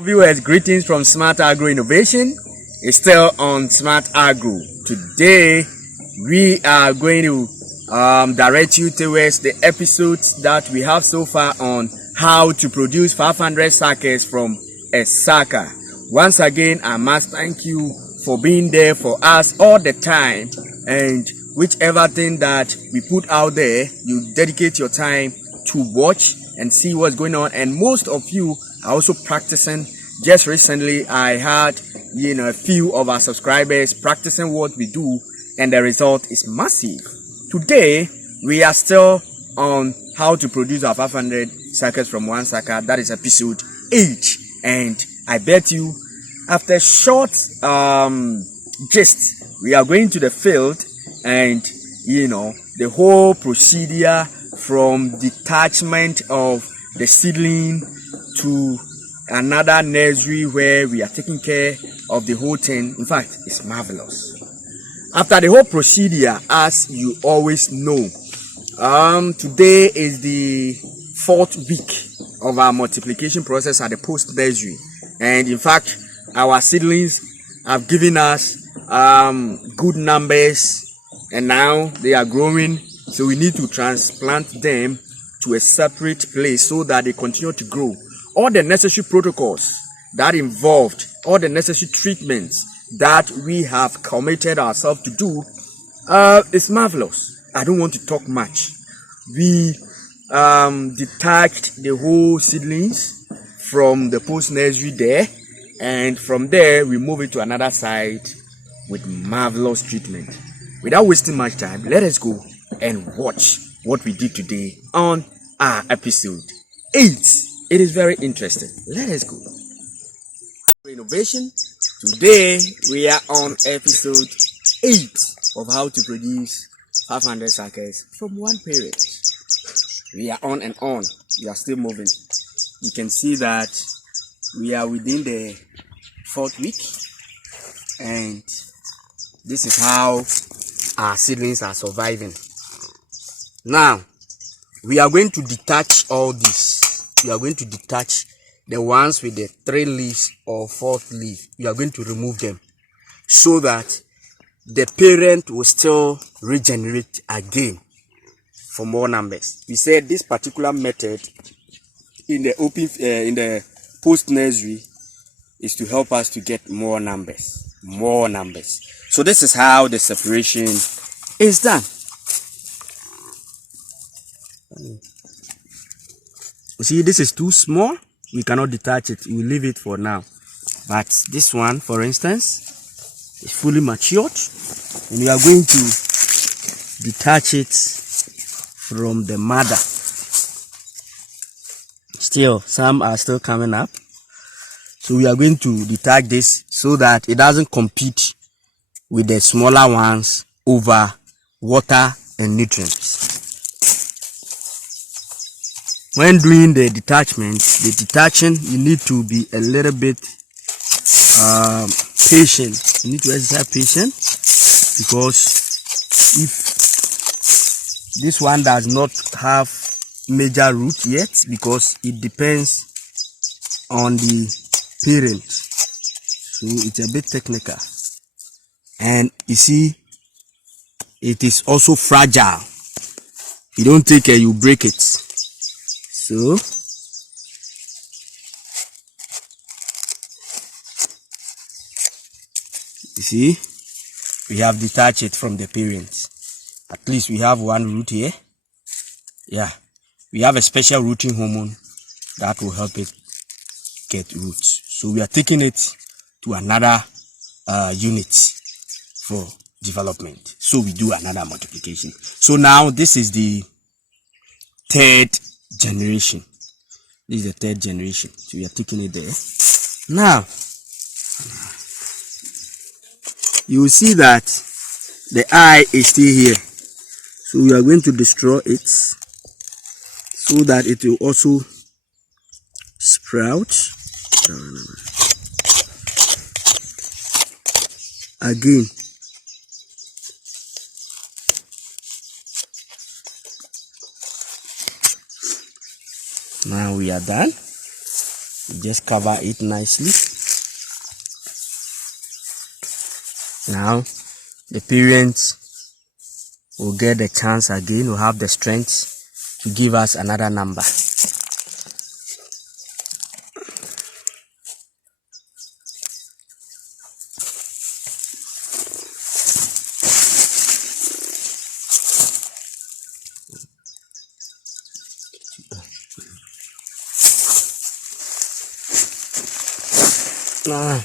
Viewers, greetings from Smart Agro Innovation. It's still on Smart Agro. Today, we are going to direct you towards the episodes that we have so far on how to produce 500 suckers from a sucker. Once again, I must thank you for being there for us all the time, and whichever thing that we put out there, you dedicate your time to watch and see what's going on. And most of you are also practicing. Just recently I had a few of our subscribers practicing what we do, and the result is massive. Today we are still on how to produce our 500 suckers from one sucker. That is episode 8, and I bet you after a short gist, we are going to the field, and the whole procedure from detachment of the seedling to another nursery where we are taking care of the whole thing. In fact, it's marvelous. After the whole procedure, as you always know, today is the 4th week of our multiplication process at the post nursery, and in fact our seedlings have given us good numbers, and now they are growing. So we need to transplant them to a separate place so that they continue to grow. All the necessary protocols that involved, all the necessary treatments that we have committed ourselves to do is marvelous. I don't want to talk much. We detached the whole seedlings from the post nursery there, and from there we move it to another site with marvelous treatment. Without wasting much time, let us go and watch what we did today on our episode 8. It is very interesting. Let us go. Innovation. Today we are on episode 8 of how to produce 500 suckers from one parent. We are on and on. We are still moving. You can see that we are within the 4th week, and this is how our seedlings are surviving. Now we are going to detach all this. We are going to detach the ones with the 3 leaves or 4th leaf. We are going to remove them so that the parent will still regenerate again for more numbers. We said this particular method in the post nursery is to help us to get more numbers. So this is how the separation is done. You see, this is too small. We cannot detach it. We will leave it for now. But this one, for instance, is fully matured, and we are going to detach it from the mother. Still, some are still coming up. So we are going to detach this so that it doesn't compete with the smaller ones over water and nutrients. When doing the detaching, you need to be a little bit patient. You need to exercise patience, because if this one does not have major root yet, because it depends on the parent, so it's a bit technical, and you see it is also fragile. You don't take care, you break it. So you see, we have detached it from the parents. At least we have one root here. Yeah, we have a special rooting hormone that will help it get roots. So we are taking it to another unit for development. So we do another multiplication. So now this is the 3rd generation. This is the 3rd generation. So we are taking it there. Now you will see that the eye is still here. So we are going to destroy it so that it will also sprout again. Now we are done. You just cover it nicely. Now the parents will get the chance again, will have the strength to give us another number. Now,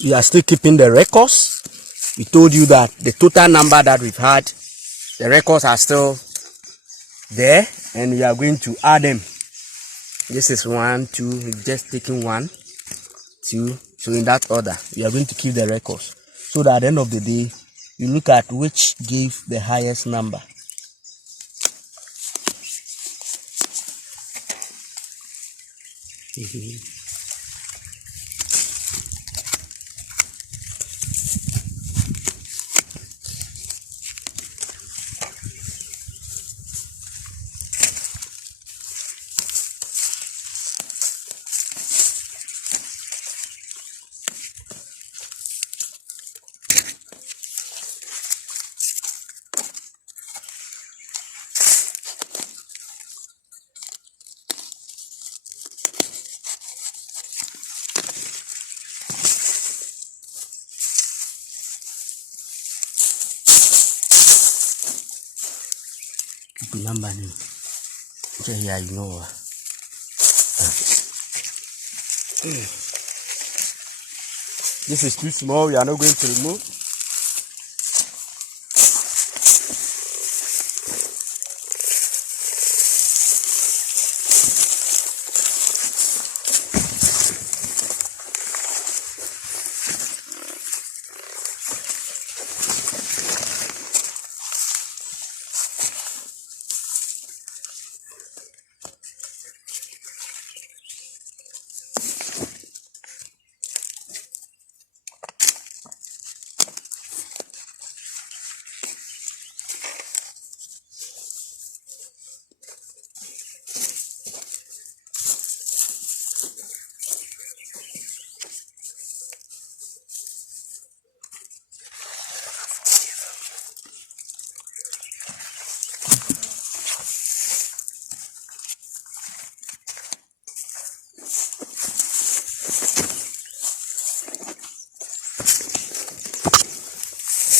we are still keeping the records. We told you that the total number that we've had, the records are still there, and we are going to add them. This is 1, 2, we've just taken 1, 2, so in that order we are going to keep the records, so that at the end of the day you look at which gave the highest number. The number name. So here you know. This is too small, we are not going to remove.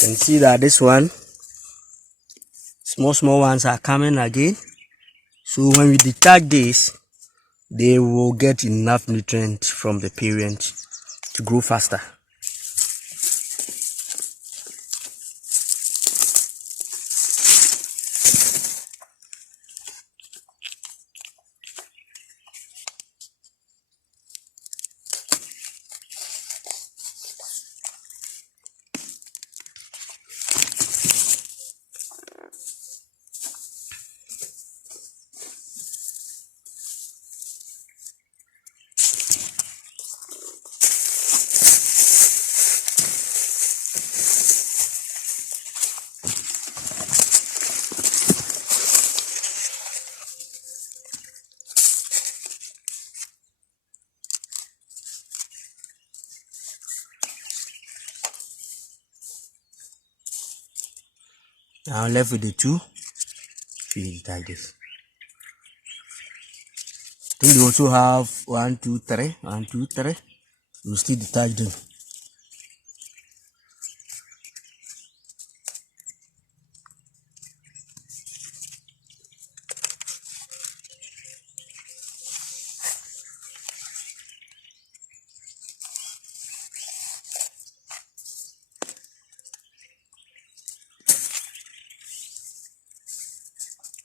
You can see that this one, small ones are coming again. So when we detach this, they will get enough nutrients from the parent to grow faster. Now left with the two, we detach this. Then we also have 1, 2, 3, 1, 2, 3. We'll still detach them.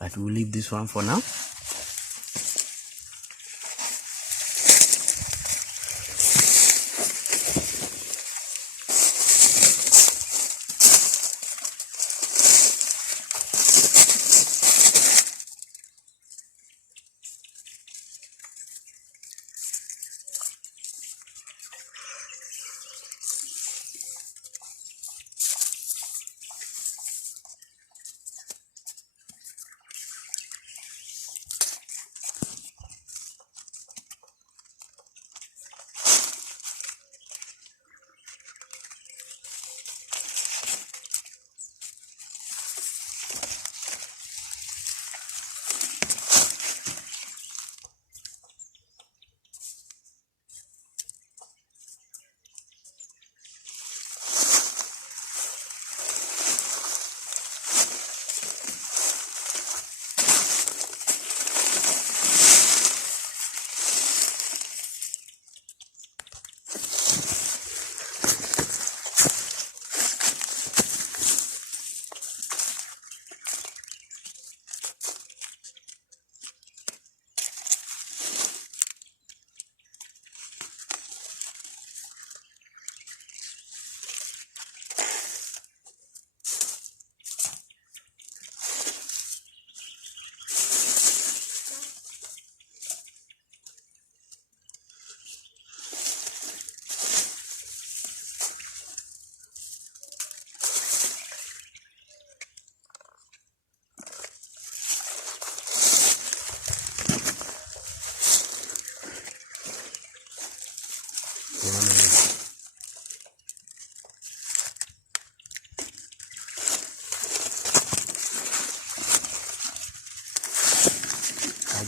but we'll leave this one for now.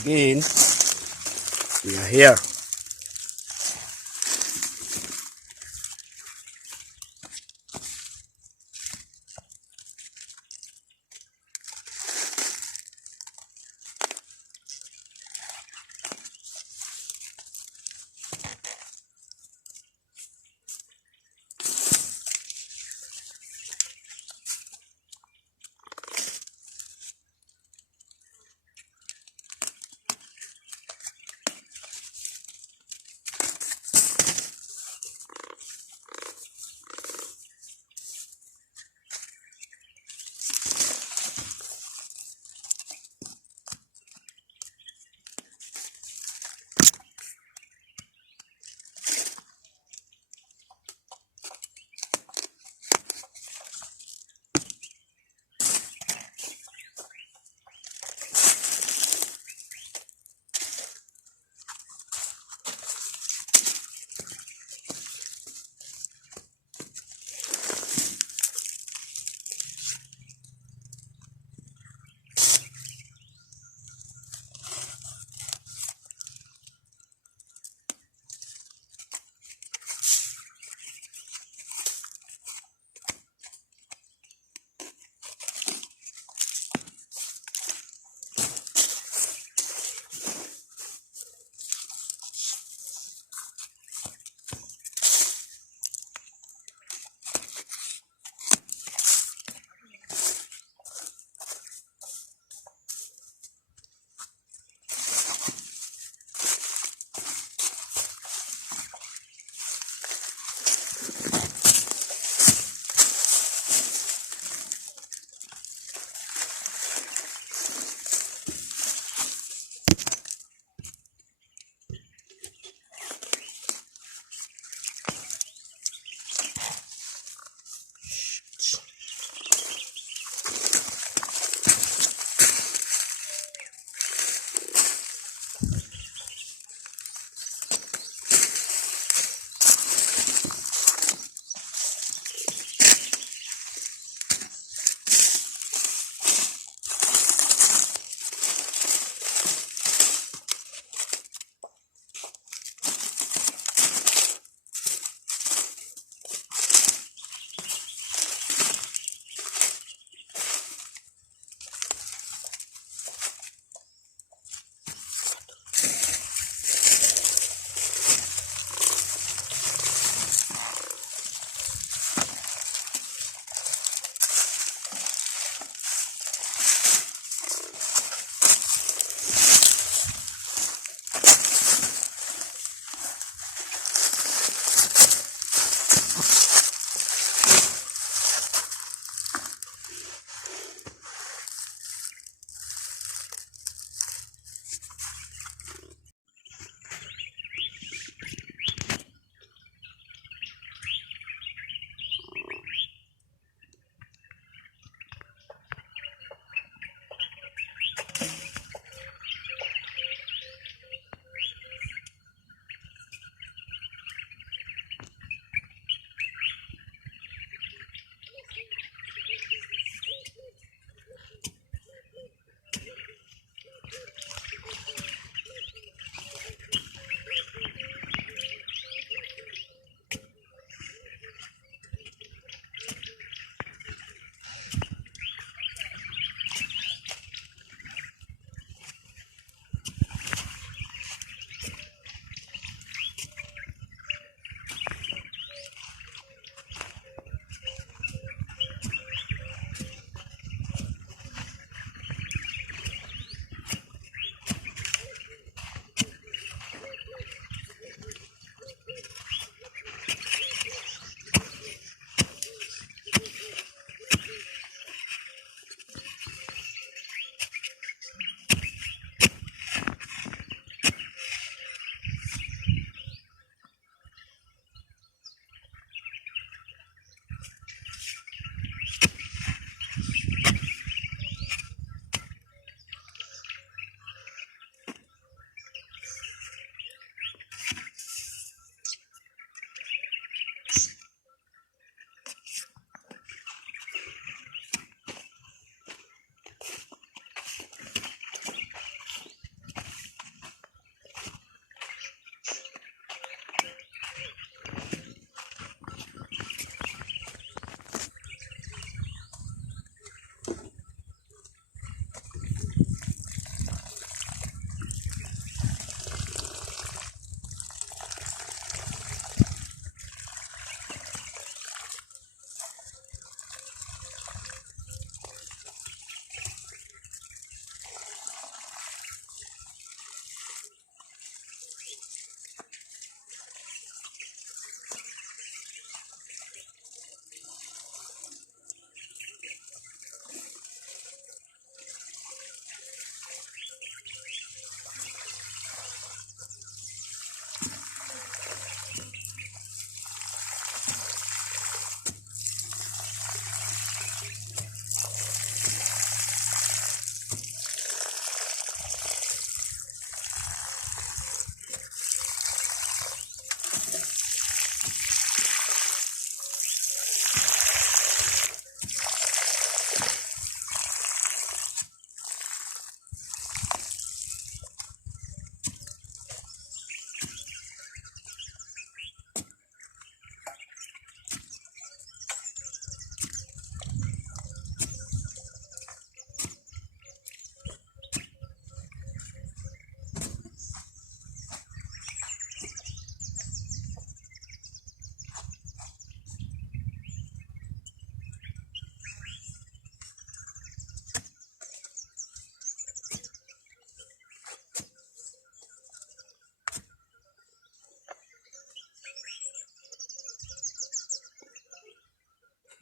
Again, we are here.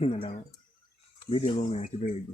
No, we don't want to do it.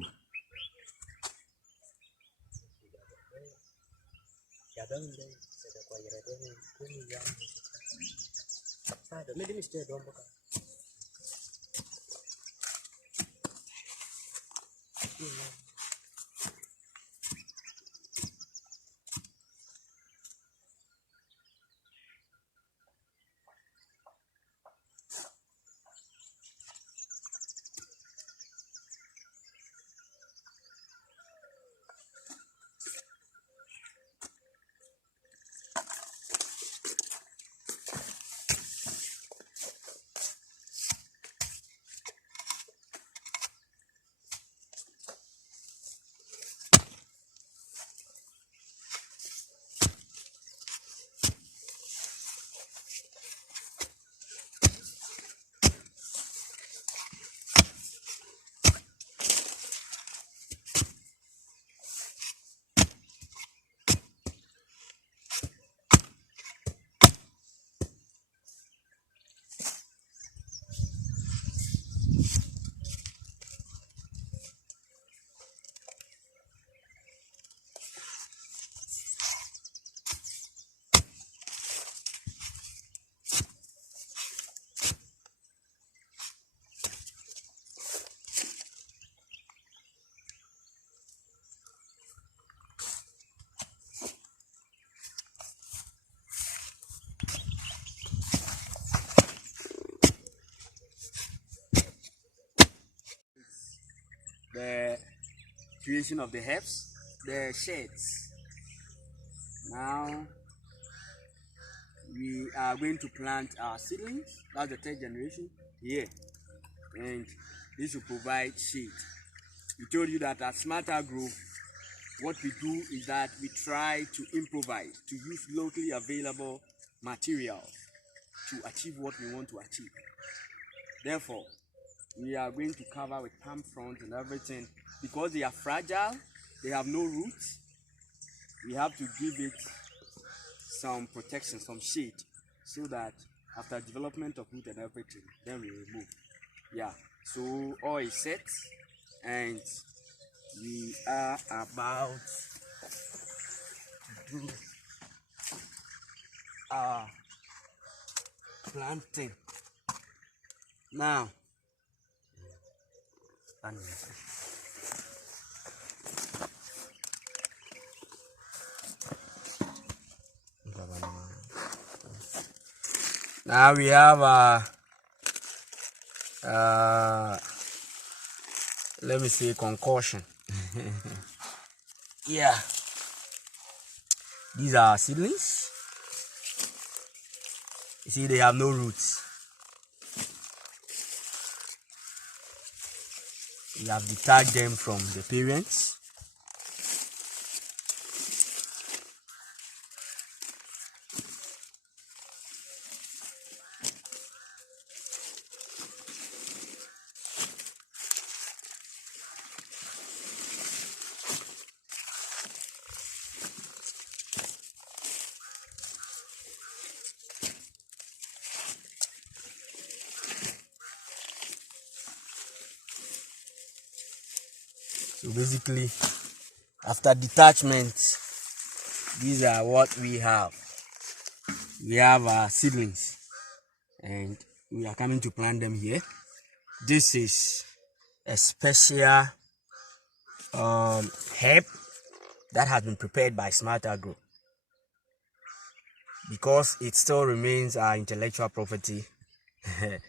The creation of the herbs, the shades. Now we are going to plant our seedlings. That's the third generation here, and this will provide shade. We told you that at Smart Agro, what we do is that we try to improvise, to use locally available materials to achieve what we want to achieve. Therefore, we are going to cover with palm frond and everything. Because they are fragile, they have no roots, we have to give it some protection, some shade, so that after development of root and everything, then we remove. Yeah, so all is set, and we are about to do our planting now. Now we have let me see, concoction. Yeah, these are seedlings. You see, they have no roots. We have detached them from the parents. So basically, after detachment, these are what we have. We have our seedlings, and we are coming to plant them here. This is a special herb that has been prepared by Smart Agro, because it still remains our intellectual property. It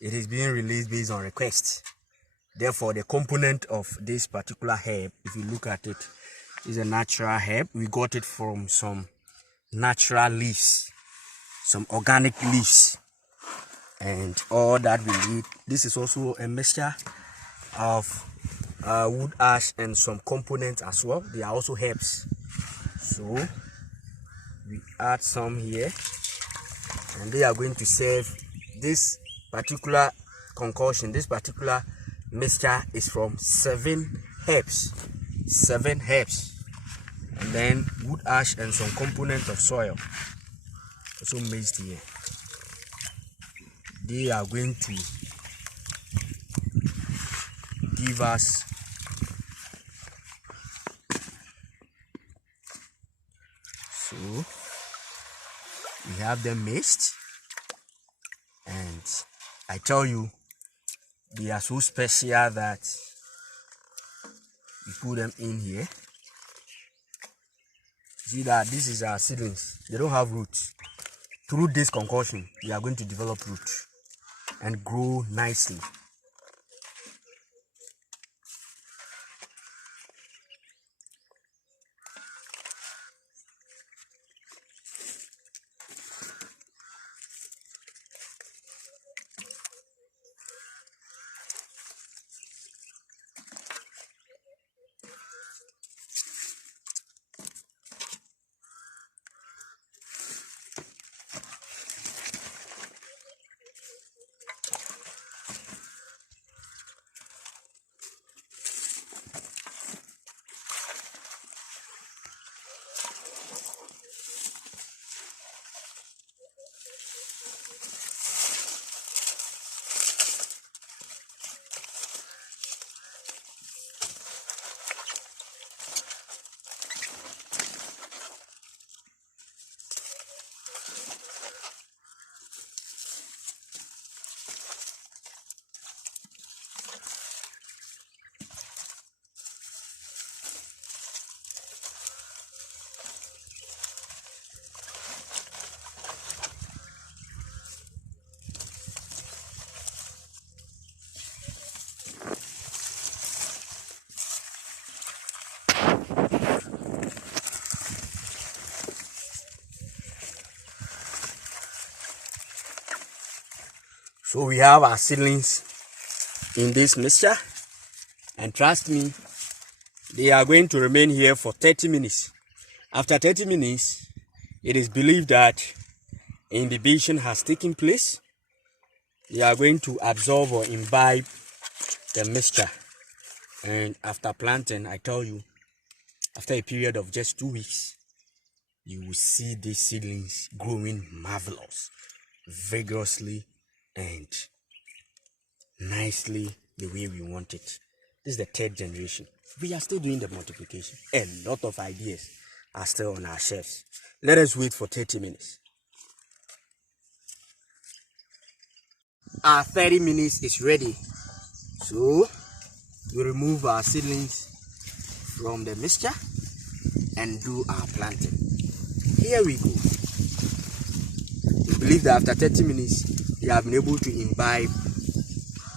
is being released based on request. Therefore, the component of this particular herb, if you look at it, is a natural herb. We got it from some natural leaves, some organic leaves, and all that we need. This is also a mixture of wood ash and some components as well. They are also herbs. So we add some here, and they are going to serve this particular concoction. This particular mixture is from 7 herbs, and then wood ash and some component of soil also mixed here. They are going to give us so we have them mixed, and I tell you they are so special that we put them in here. See that this is our seedlings, they don't have roots. Through this concoction we are going to develop roots and grow nicely. So we have our seedlings in this mixture, and trust me, they are going to remain here for 30 minutes. After 30 minutes, it is believed that imbibition has taken place. They are going to absorb or imbibe the mixture, and after planting, I tell you, after a period of just 2 weeks, you will see these seedlings growing marvelous, vigorously and nicely the way we want it. This is the 3rd generation. We are still doing the multiplication. A lot of ideas are still on our shelves. Let us wait for 30 minutes. Our 30 minutes is ready. So we remove our seedlings from the mixture and do our planting. Here we go. We believe that after 30 minutes, we have been able to imbibe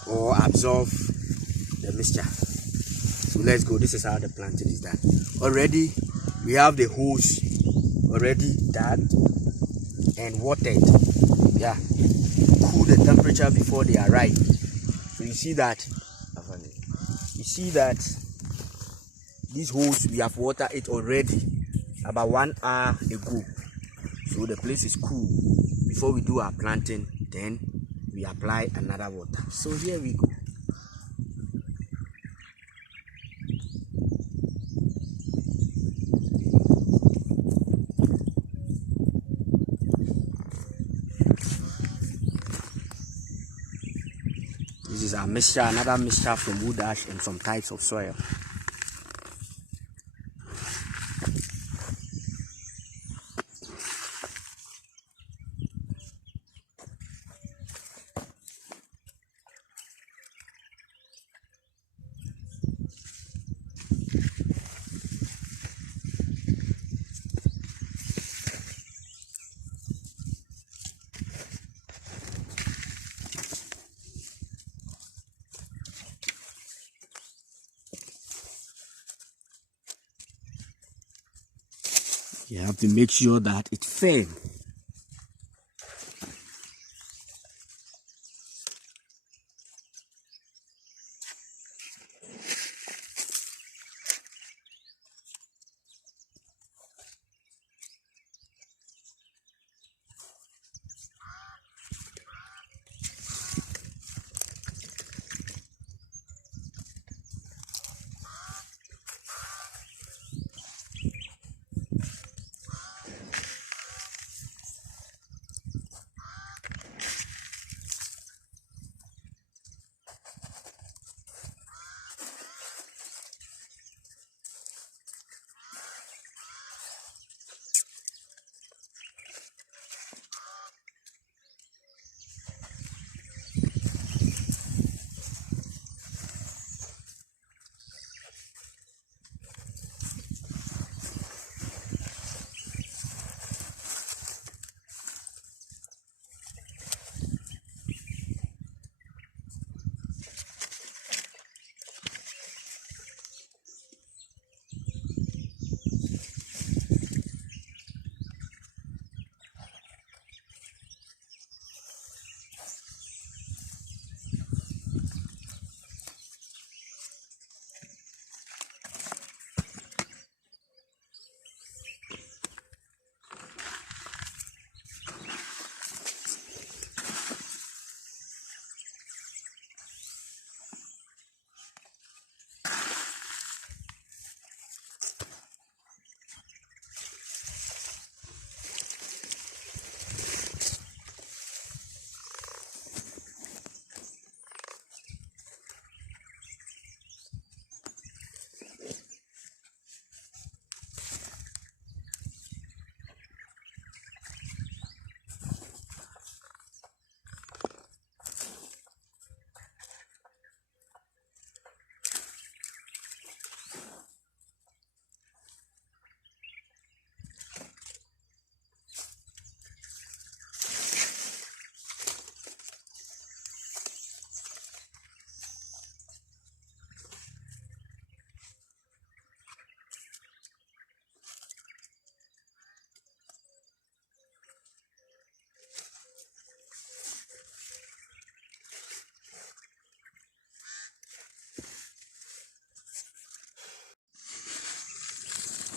or absorb the mixture. So let's go. This is how the planting is done. Already we have the hose already dug and watered. Yeah, cool the temperature before they arrive. So you see that this hose, we have watered it already about 1 hour ago. So the place is cool. Before we do our planting, then we apply another water. So here we go. This is our mixture, another mixture from wood ash and some types of soil. You have to make sure that it's firm.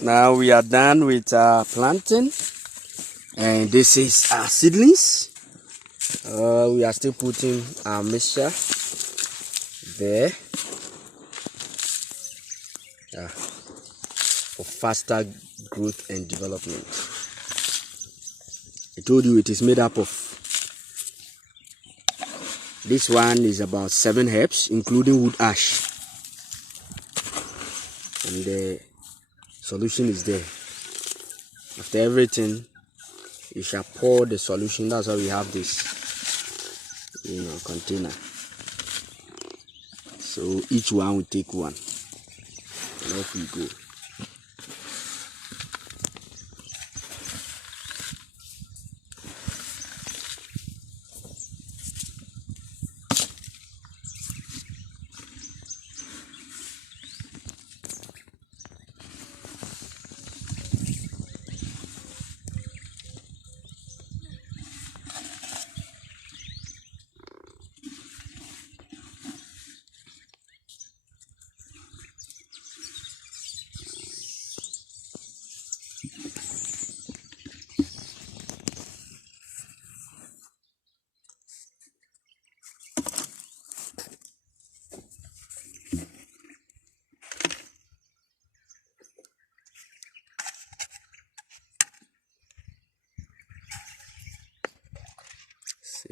Now we are done with our planting, and this is our seedlings. We are still putting our mixture there for faster growth and development. I told you it is made up of, this one is about 7 herbs including wood ash, and the solution is there. After everything, you shall pour the solution. That's why we have this container, so each one will take one, and off we go.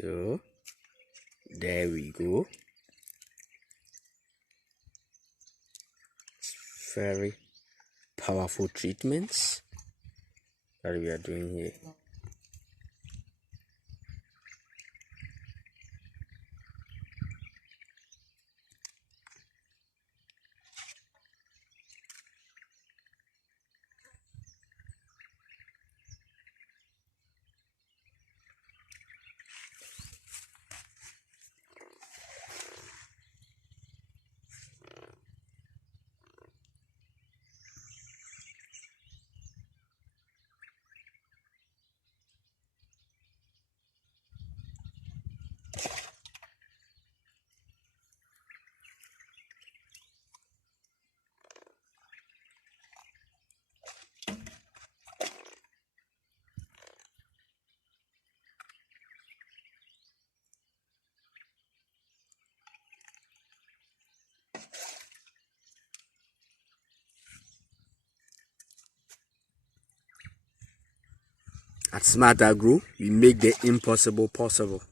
So there we go. Very powerful treatments that we are doing here. At Smart Agro, we make the impossible possible.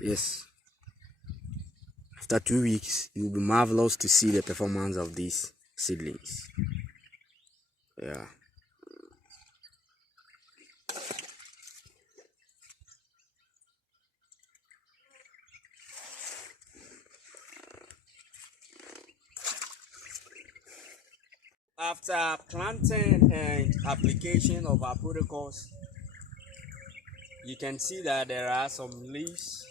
Yes. After 2 weeks, it will be marvelous to see the performance of these seedlings. Yeah. After planting and application of our protocols, you can see that there are some leaves.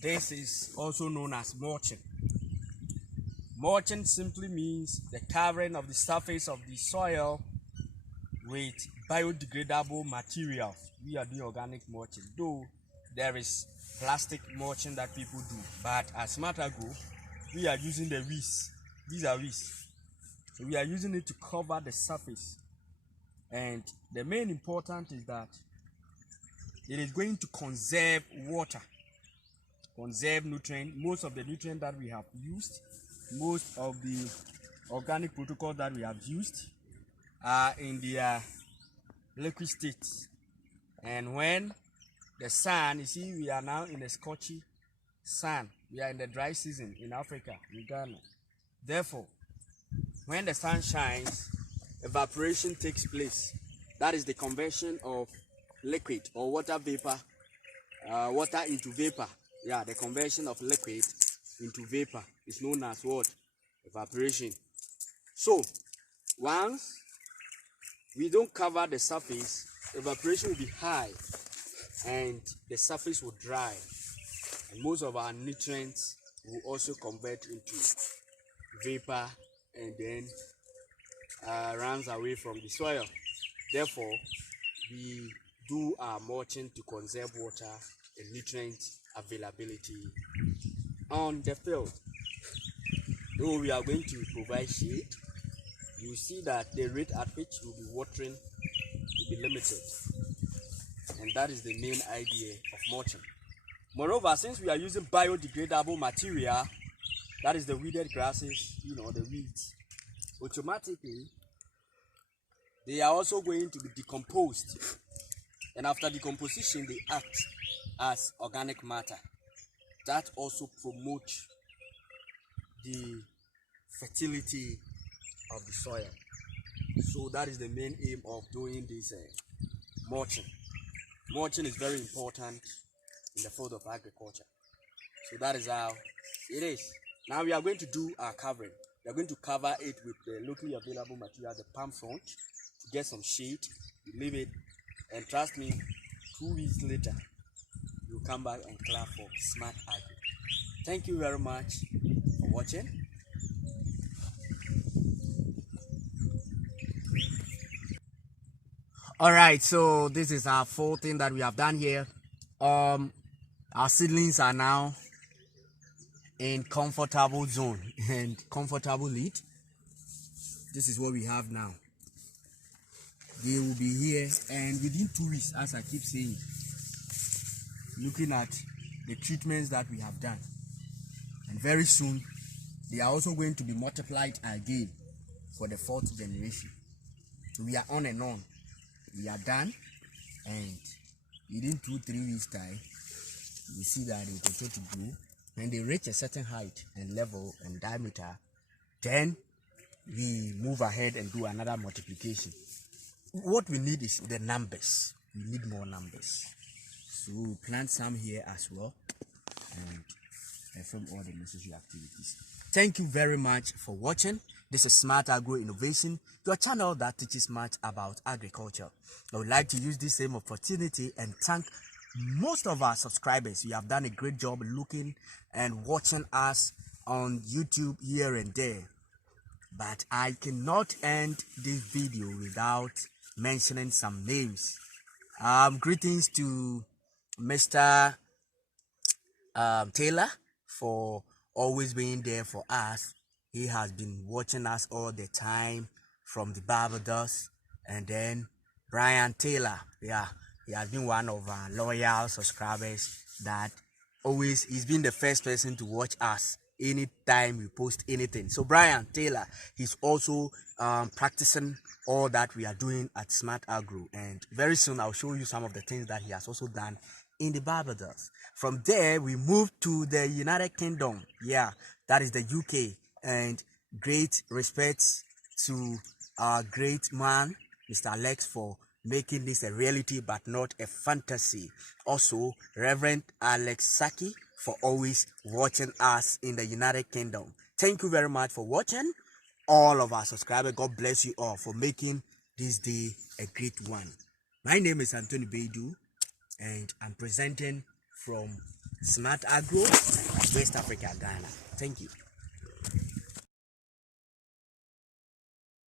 This is also known as mulching. Mulching simply means the covering of the surface of the soil with biodegradable materials. We are doing organic mulching, though there is plastic mulching that people do, but at Smart Agro, we are using the weeds. These are weeds. So we are using it to cover the surface, and the main important is that it is going to conserve water, conserve nutrient. Most of the nutrient that we have used, most of the organic protocols that we have used are in the liquid state, and when the sun, you see, we are now in the scorchy sun. We are in the dry season in Africa, in Ghana. Therefore, when the sun shines, evaporation takes place. That is the conversion of liquid or water vapor, water into vapor. Yeah, the conversion of liquid into vapor is known as what? Evaporation. So, once we don't cover the surface, evaporation will be high and the surface will dry, and most of our nutrients will also convert into vapor and then runs away from the soil. Therefore, we do our mulching to conserve water and nutrient availability on the field. Though we are going to provide shade, you will see that the rate at which we'll be watering will be limited. And that is the main idea of mulching. Moreover, since we are using biodegradable material, that is the weeded grasses, the weeds, automatically they are also going to be decomposed. And after decomposition, they act as organic matter. That also promotes the fertility of the soil. So that is the main aim of doing this mulching. Mulching is very important in the field of agriculture. So that is how it is. Now we are going to do our covering. We are going to cover it with the locally available material, the palm frond, to get some shade. You leave it, and trust me, 2 weeks later, you'll come back and clap for Smart Agri. Thank you very much for watching. Alright, so this is our full thing that we have done here. Our seedlings are now in comfortable zone and comfortable lead. This is what we have now. They will be here, and within 2 weeks, as I keep saying, looking at the treatments that we have done, and very soon they are also going to be multiplied again for the 4th generation. So we are on and on. We are done, and within 2-3 weeks time, you see that they continue to grow. When they reach a certain height and level and diameter, then we move ahead and do another multiplication. What we need is the numbers. We need more numbers. So we'll plant some here as well and perform all the necessary activities. Thank you very much for watching. This is Smart Agro Innovation, your channel that teaches much about agriculture. I would like to use this same opportunity and thank most of our subscribers. You have done a great job looking and watching us on YouTube here and there. But I cannot end this video without mentioning some names. Greetings to Mr. Taylor for always being there for us. He has been watching us all the time from the Barbados. And then Brian Taylor, he has been one of our loyal subscribers that always, he's been the first person to watch us anytime we post anything. So Brian Taylor, he's also practicing all that we are doing at Smart Agro, and very soon I'll show you some of the things that he has also done in the Barbados. From there we moved to the United Kingdom, that is the UK, and great respect to our great man Mr. Alex for making this a reality but not a fantasy. Also Reverend Alex Saki for always watching us in the United Kingdom. Thank you very much for watching. All of our subscribers, God bless you all for making this day a great one. My name is Anthony Beidu, and I'm presenting from Smart Agro, West Africa, Ghana. Thank you.